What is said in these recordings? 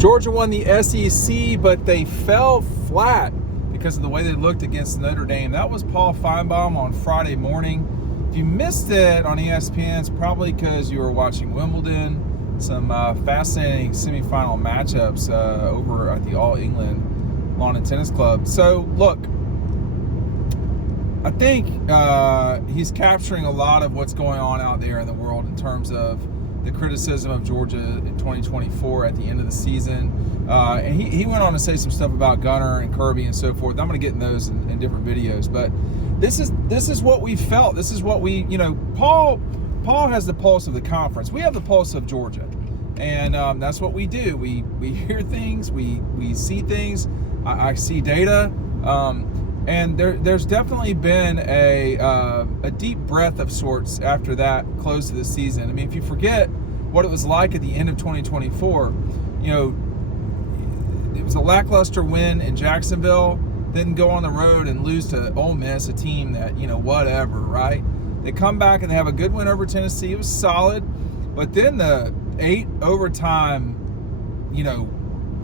Georgia won the SEC, but they fell flat because of the way they looked against Notre Dame. That was Paul Finebaum on Friday morning. If you missed it on ESPNs, probably because you were watching Wimbledon, some fascinating semifinal matchups over at the All England Lawn and Tennis Club. So, look, I think he's capturing a lot of what's going on out there in the world in terms of the criticism of Georgia in 2024 at the end of the season. And he went on to say some stuff about Gunner and Kirby and so forth. I'm going to get in those in different videos. But this is what we felt. This is what we, Paul has the pulse of the conference. We have the pulse of Georgia. And that's what we do. We hear things. We see things. I see data. And there's definitely been a deep breath of sorts after that close to the season. I mean, if you forget what it was like at the end of 2024, it was a lackluster win in Jacksonville, then go on the road and lose to Ole Miss, a team that, whatever, right? They come back and they have a good win over Tennessee. It was solid. But then the 8 overtime,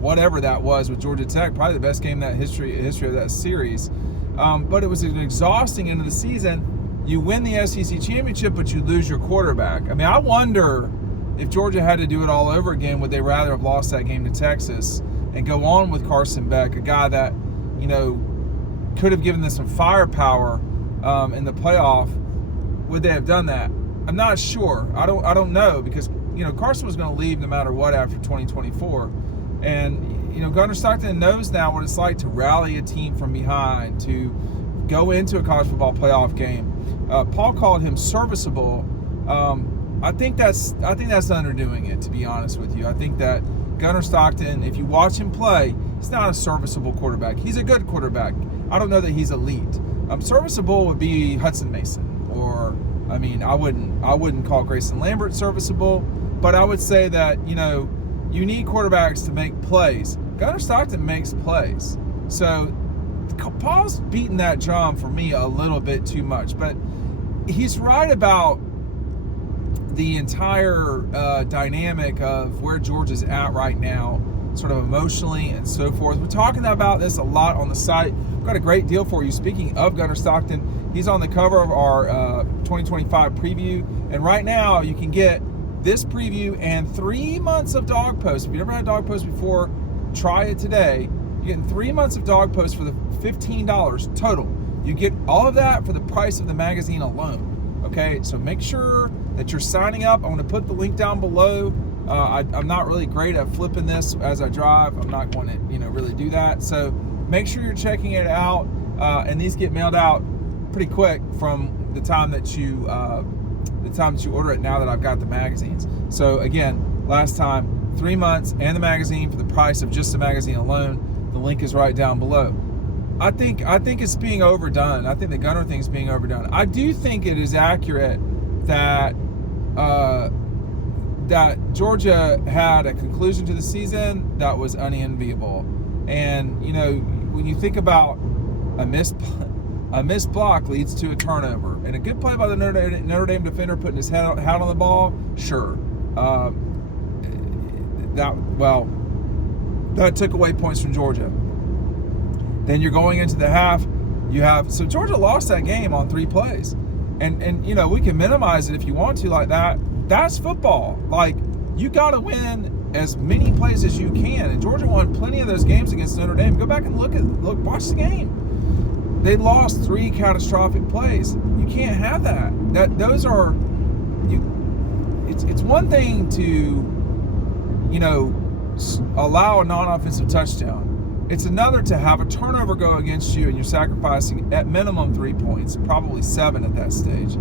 whatever that was with Georgia Tech, probably the best game in that history of that series. But it was an exhausting end of the season. You win the SEC championship, but you lose your quarterback. I mean, I wonder if Georgia had to do it all over again, would they rather have lost that game to Texas and go on with Carson Beck, a guy that, could have given them some firepower in the playoff? Would they have done that? I'm not sure. I don't know, because Carson was going to leave no matter what after 2024. And, Gunner Stockton knows now what it's like to rally a team from behind, to go into a college football playoff game. Paul called him serviceable. I think that's underdoing it, to be honest with you. I think that Gunner Stockton, if you watch him play, he's not a serviceable quarterback. He's a good quarterback. I don't know that he's elite. Serviceable would be Hudson Mason, or I wouldn't call Grayson Lambert serviceable, but I would say that you need quarterbacks to make plays. Gunner Stockton makes plays. So Paul's beating that drum for me a little bit too much, but he's right about the entire dynamic of where Georgia's at right now, sort of emotionally and so forth. We're talking about this a lot on the site. We've got a great deal for you. Speaking of Gunner Stockton, he's on the cover of our 2025 preview, and right now you can get this preview and 3 months of Dawg Post. If you've never had Dawg Post before, try it today. You're getting 3 months of Dawg Post for the $15 total. You get all of that for the price of the magazine alone. Okay, so make sure that you're signing up. I want to put the link down below. I'm not really great at flipping this as I drive. I'm not going to really do that. So make sure you're checking it out. And these get mailed out pretty quick from the time that you order it, now that I've got the magazines. So again, last time, 3 months and the magazine for the price of just the magazine alone. The link is right down below. I think it's being overdone. I think the Gunner thing's being overdone. I do think it is accurate that that Georgia had a conclusion to the season that was unenviable. And when you think about a missed block leads to a turnover, and a good play by the Notre Dame defender putting his hat on the ball, sure. That took away points from Georgia. Then you're going into the half. So Georgia lost that game on 3 plays, and we can minimize it if you want to like that. That's football. Like, you got to win as many plays as you can, and Georgia won plenty of those games against Notre Dame. Go back and watch the game. They lost 3 catastrophic plays. You can't have that. It's one thing to allow a non-offensive touchdown. It's another to have a turnover go against you and you're sacrificing at minimum 3 points, probably 7 at that stage.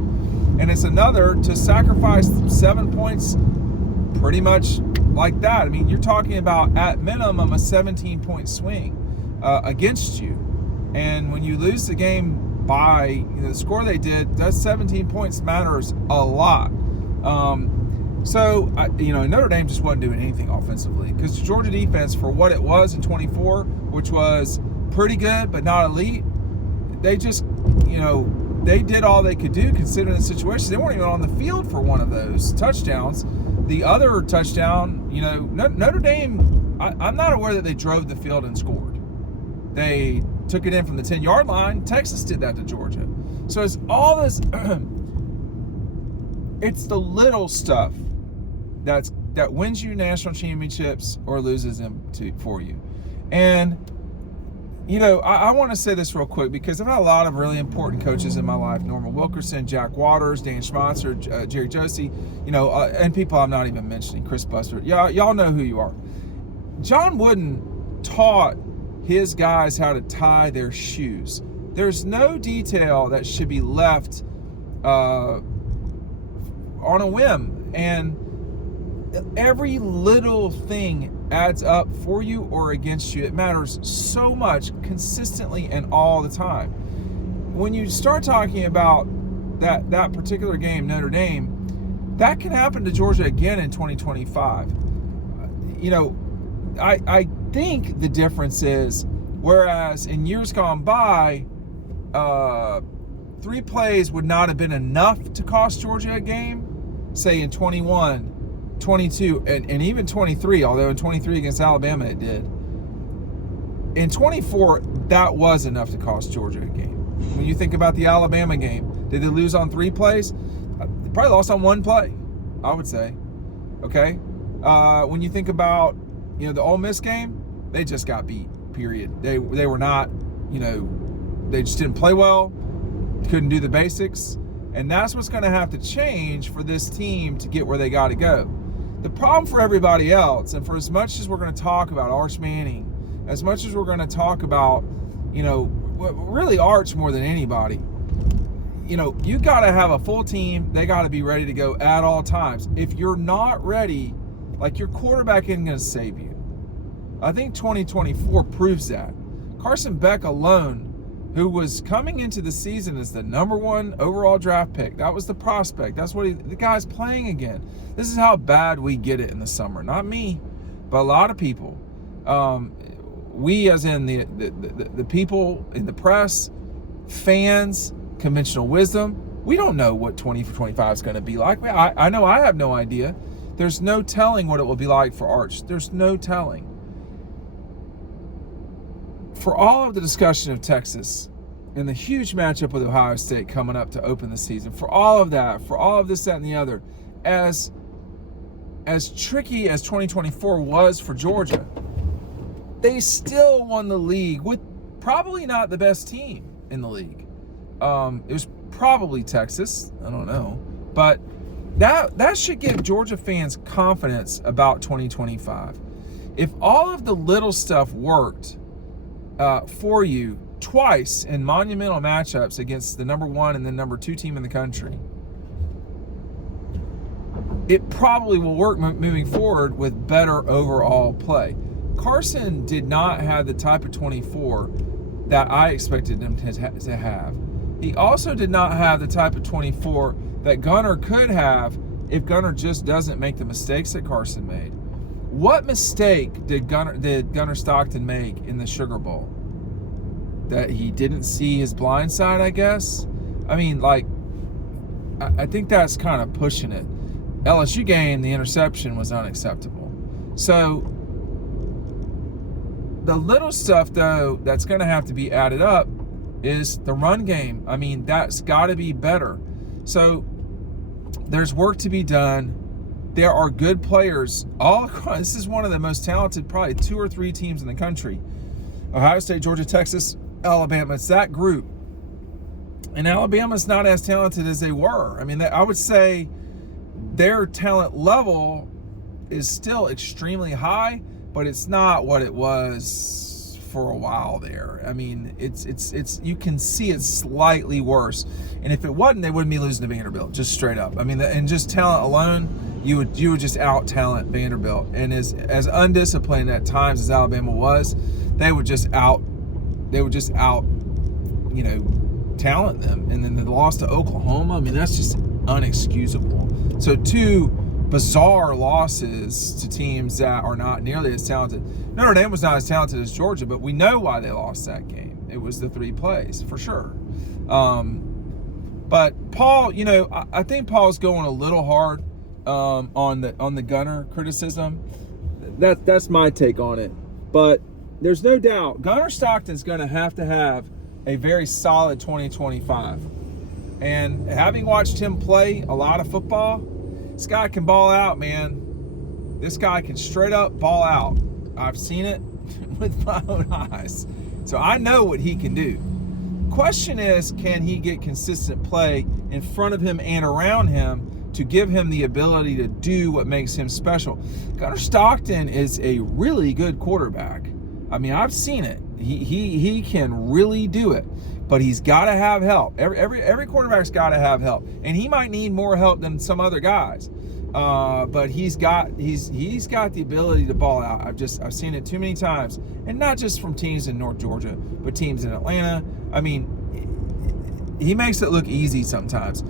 And it's another to sacrifice 7 points pretty much like that. I mean, you're talking about at minimum a 17-point swing against you. And when you lose the game by the score they did, that 17 points matters a lot. Notre Dame just wasn't doing anything offensively, because the Georgia defense, for what it was in 24, which was pretty good but not elite, they just, they did all they could do considering the situation. They weren't even on the field for one of those touchdowns. The other touchdown, Notre Dame I'm not aware that they drove the field and scored. They took it in from the 10-yard line. Texas did that to Georgia. So it's all this, it's the little stuff that wins you national championships or loses them for you. And, you know, I want to say this real quick because I've had a lot of really important coaches in my life. Norman Wilkerson, Jack Waters, Dan Schmatzer, Jerry Josie, you know, and people I'm not even mentioning, Chris Buster. Y'all know who you are. John Wooden taught his guys how to tie their shoes. There's no detail that should be left on a whim. And every little thing adds up for you or against you. It matters so much consistently and all the time. When you start talking about that particular game, Notre Dame, that can happen to Georgia again in 2025. You know, I think the difference is, whereas in years gone by, 3 plays would not have been enough to cost Georgia a game, say in 21, 22, and even 23, although in 23 against Alabama it did. In 24, that was enough to cost Georgia a game. When you think about the Alabama game, did they lose on 3 plays? They probably lost on 1 play, I would say. Okay? When you think about, you know, the Ole Miss game, they just got beat, period. They were not, you know, they just didn't play well, couldn't do the basics, and that's what's going to have to change for this team to get where they got to go. The problem for everybody else, and for as much as we're going to talk about Arch Manning, as much as we're going to talk about, you know, really Arch more than anybody, you know, you got to have a full team. They got to be ready to go at all times. If you're not ready, like, your quarterback isn't going to save you. I think 2024 proves that. Carson Beck alone, who was coming into the season as the #1 overall draft pick, that was the prospect. That's what the guy's playing again. This is how bad we get it in the summer. Not me, but a lot of people. We, as in the people in the press, fans, conventional wisdom, we don't know what 2025 is going to be like. I know I have no idea. There's no telling what it will be like for Arch. There's no telling. For all of the discussion of Texas and the huge matchup with Ohio State coming up to open the season, for all of that, for all of this, that, and the other, as tricky as 2024 was for Georgia, they still won the league with probably not the best team in the league. It was probably Texas. I don't know. But that should give Georgia fans confidence about 2025. If all of the little stuff worked for you twice in monumental matchups against the #1 and the #2 team in the country, it probably will work moving forward with better overall play. Carson did not have the type of 24 that I expected him to have. He also did not have the type of 24 that Gunner could have if Gunner just doesn't make the mistakes that Carson made. What mistake did Gunner Stockton make in the Sugar Bowl? That he didn't see his blind side, I guess? I mean, like, I think that's kind of pushing it. LSU game, the interception was unacceptable. So the little stuff, though, that's going to have to be added up is the run game. I mean, that's got to be better. So there's work to be done. There are good players all across. This is one of the most talented, probably 2 or 3 teams in the country. Ohio State, Georgia, Texas, Alabama. It's that group. And Alabama's not as talented as they were. I mean, I would say their talent level is still extremely high, but it's not what it was for a while there. I mean, it's you can see it's slightly worse. And if it wasn't, they wouldn't be losing to Vanderbilt, just straight up. I mean, and just talent alone, you would just out talent Vanderbilt. And as undisciplined at times as Alabama was, they would just out, you know, talent them. And then the loss to Oklahoma, I mean, that's just unexcusable. So 2 bizarre losses to teams that are not nearly as talented. Notre Dame was not as talented as Georgia, but we know why they lost that game. It was the 3 plays, for sure. But Paul, you know, I think Paul's going a little hard on the Gunner criticism. that's my take on it. But there's no doubt Gunnar Stockton's going to have a very solid 2025. And having watched him play a lot of football, this guy can ball out, man. This guy can straight up ball out. I've seen it with my own eyes. So I know what he can do. Question is, can he get consistent play in front of him and around him to give him the ability to do what makes him special? Gunnar Stockton is a really good quarterback. I mean, I've seen it. He can really do it, but he's got to have help. Every quarterback's got to have help, and he might need more help than some other guys. But he's got the ability to ball out. I've seen it too many times, and not just from teams in North Georgia, but teams in Atlanta. I mean, he makes it look easy sometimes.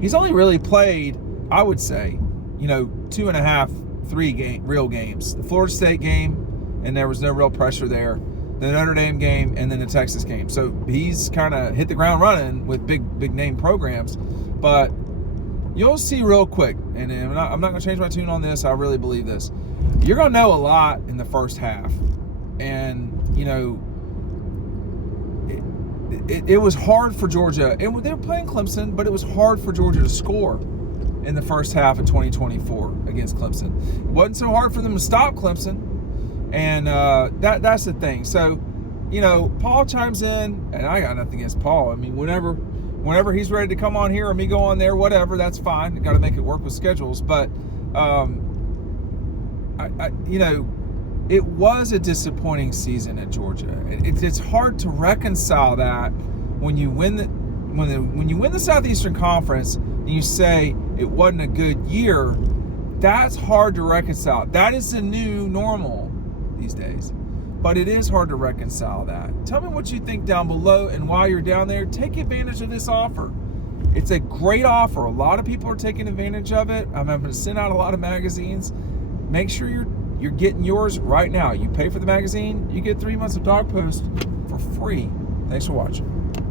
He's only really played, I would say, 2.5, 3 real games. The Florida State game, and there was no real pressure there. The Notre Dame game, and then the Texas game. So he's kind of hit the ground running with big name programs. But you'll see real quick, and I'm not going to change my tune on this. I really believe this. You're going to know a lot in the first half. And, it was hard for Georgia. And they were playing Clemson, but it was hard for Georgia to score in the first half of 2024 against Clemson. It wasn't so hard for them to stop Clemson. And that's the thing. So, Paul chimes in, and I got nothing against Paul. I mean, whenever he's ready to come on here or me go on there, whatever, that's fine. Got to make it work with schedules. But, it was a disappointing season at Georgia. It's hard to reconcile that when you win the Southeastern Conference and you say it wasn't a good year. That's hard to reconcile. That is the new normal these days. But it is hard to reconcile that. Tell me what you think down below, and while you're down there, take advantage of this offer. It's a great offer. A lot of people are taking advantage of it. I'm having to send out a lot of magazines. Make sure you're getting yours right now. You pay for the magazine, you get 3 months of Dawg Post for free. Thanks for watching.